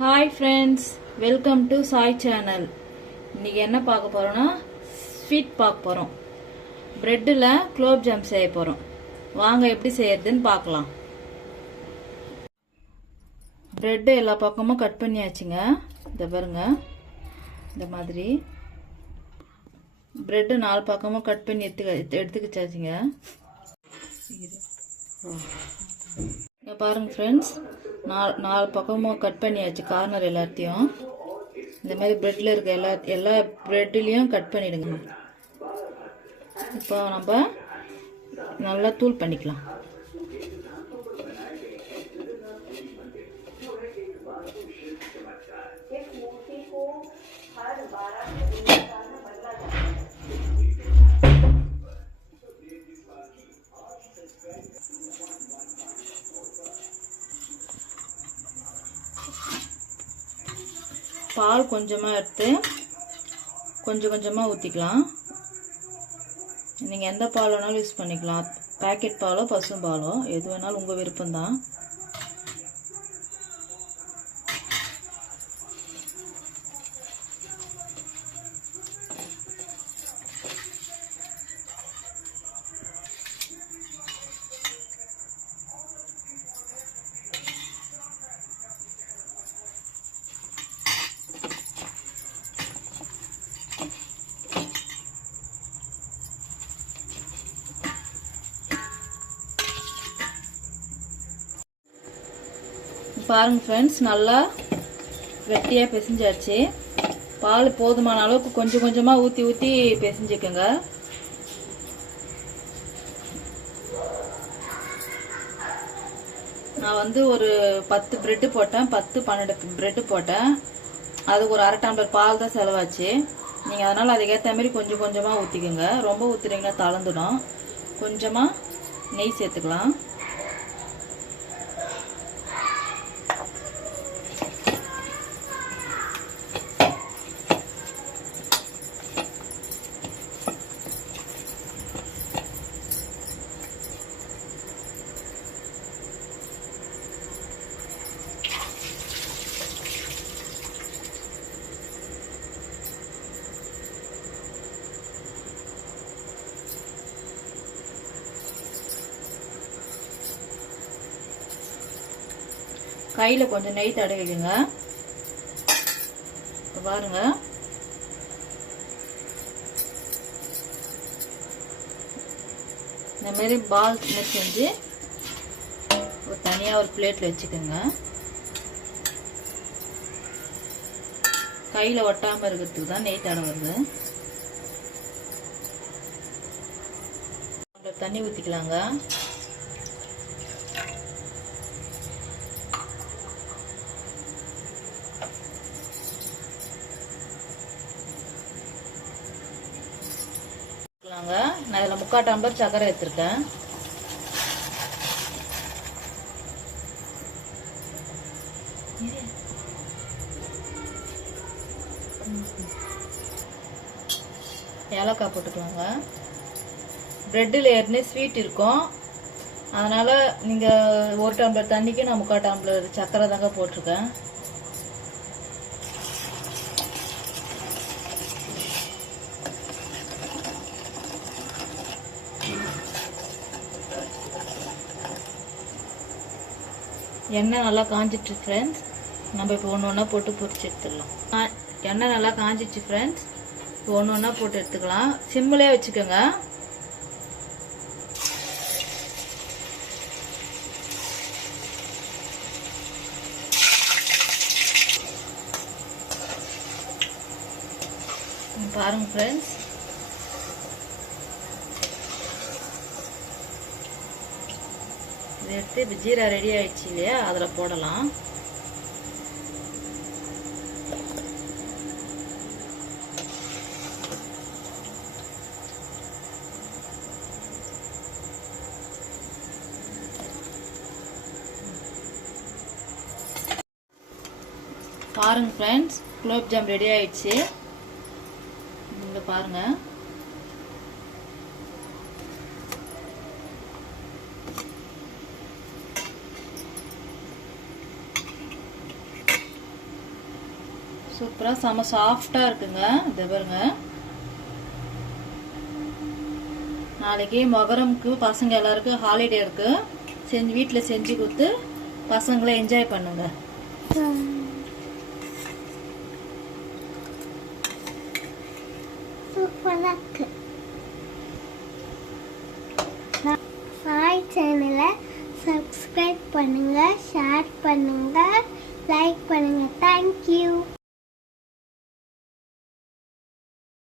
Hi friends, welcome to Sai channel. இன்றைக்கி என்ன பார்க்க போகிறோன்னா ஸ்வீட் பார்க்க போகிறோம். ப்ரெட்டில் குலோப் ஜாம் செய்ய போகிறோம். வாங்க எப்படி செய்யறதுன்னு பார்க்கலாம். ப்ரெட்டு எல்லா பக்கமும் கட் பண்ணியாச்சுங்க. இந்த பாருங்க, இந்த மாதிரி ப்ரெட்டு 4 பக்கமும் கட் பண்ணி எடுத்துக்கிச்சாச்சுங்க. இங்கே பாருங்கள் ஃப்ரெண்ட்ஸ், 4 பக்கமும் கட் பண்ணியாச்சு. கார்னர் எல்லாத்தையும் இந்த மாதிரி ப்ரெட்டில் இருக்க எல்லா ப்ரெட்லேயும் கட் பண்ணிவிடுங்க. இப்போ நம்ம நல்லா தூள் பண்ணிக்கலாம். பால் கொஞ்சமாக எடுத்து கொஞ்சம் கொஞ்சமாக ஊற்றிக்கலாம். நீங்கள் எந்த பால் வேணாலும் யூஸ் பண்ணிக்கலாம். பேக்கெட் பாலோ பசும் பாலோ எது வேணாலும் உங்கள் விருப்பம்தான். பாருங்க ஃப்ரெண்ட்ஸ், நல்லா வெட்டியாக பிசைஞ்சாச்சு. பால் போதுமான அளவுக்கு கொஞ்சம் கொஞ்சமாக ஊற்றி ஊற்றி பிசைஞ்சுக்கோங்க. நான் வந்து ஒரு 10 ப்ரெட்டு போட்டேன், 10-12 ப்ரெட்டு போட்டேன். அதுக்கு ஒரு 1/2 டம்ளர் பால் தான் செலவாச்சு. நீங்கள் அதனால் அதுக்கேற்ற மாதிரி கொஞ்சம் கொஞ்சமாக ஊற்றிக்கோங்க. ரொம்ப ஊற்றுறீங்கன்னா தளர்ந்துடும். கொஞ்சமாக நெய் சேர்த்துக்கலாம். கையில் கொஞ்சம் நெய் தடவிடுங்க. பாருங்க, இந்த மாதிரி பால் செஞ்சு தனியாக ஒரு பிளேட்டில் வச்சுக்கோங்க. கையில் ஒட்டாமல் இருக்கிறதுக்கு தான் நெய் தடவுறது. தண்ணி ஊற்றிக்கலாங்க. நான் இதில் 3/4 டம்ளர் சர்க்கரை எடுத்துருக்கேன். ஏலக்காய் போட்டுக்கலாங்க. ப்ரெட்டில் ஏற்கனவே ஸ்வீட் இருக்கும், அதனால் நீங்கள் 1 டம்ளர் தண்ணிக்கு நான் 3/4 டம்ளர் சர்க்கரை தாங்க போட்டிருக்கேன். எண்ணெய் நல்லா காஞ்சிடுச்சு ஃப்ரெண்ட்ஸ். நம்ம இப்போ ஒன்று ஒன்றா போட்டு பொரிச்சு எடுத்துக்கலாம். எண்ணெய் நல்லா காஞ்சிடுச்சு ஃப்ரெண்ட்ஸ். இப்போ ஒன்று ஒன்றா போட்டு எடுத்துக்கலாம். சிம்மிலே வச்சுக்கோங்க. பாருங்க ஃப்ரெண்ட்ஸ், இதை எடுத்து இப்போ ஜீரா ரெடி ஆயிடுச்சு இல்லையா, அதில் போடலாம். பாருங்க ஃப்ரெண்ட்ஸ், குலோப் ஜாம் ரெடி ஆயிடுச்சு. இங்கே பாருங்க, சூப்பரா செம சாஃப்டா இருக்குங்க. இது பாருங்க. நாளைக்கு மொகரம்க்கு பசங்க எல்லாருக்கும் ஹாலிடே இருக்கு. வீட்டுல செஞ்சு கொடுத்து பசங்களை என்ஜாய் பண்ணுங்க. சூப்பரா இருக்கு. சாய் சேனலை சப்ஸ்கிரைப் பண்ணுங்க, ஷேர் பண்ணுங்க, லைக் பண்ணுங்க. தேங்க்யூ.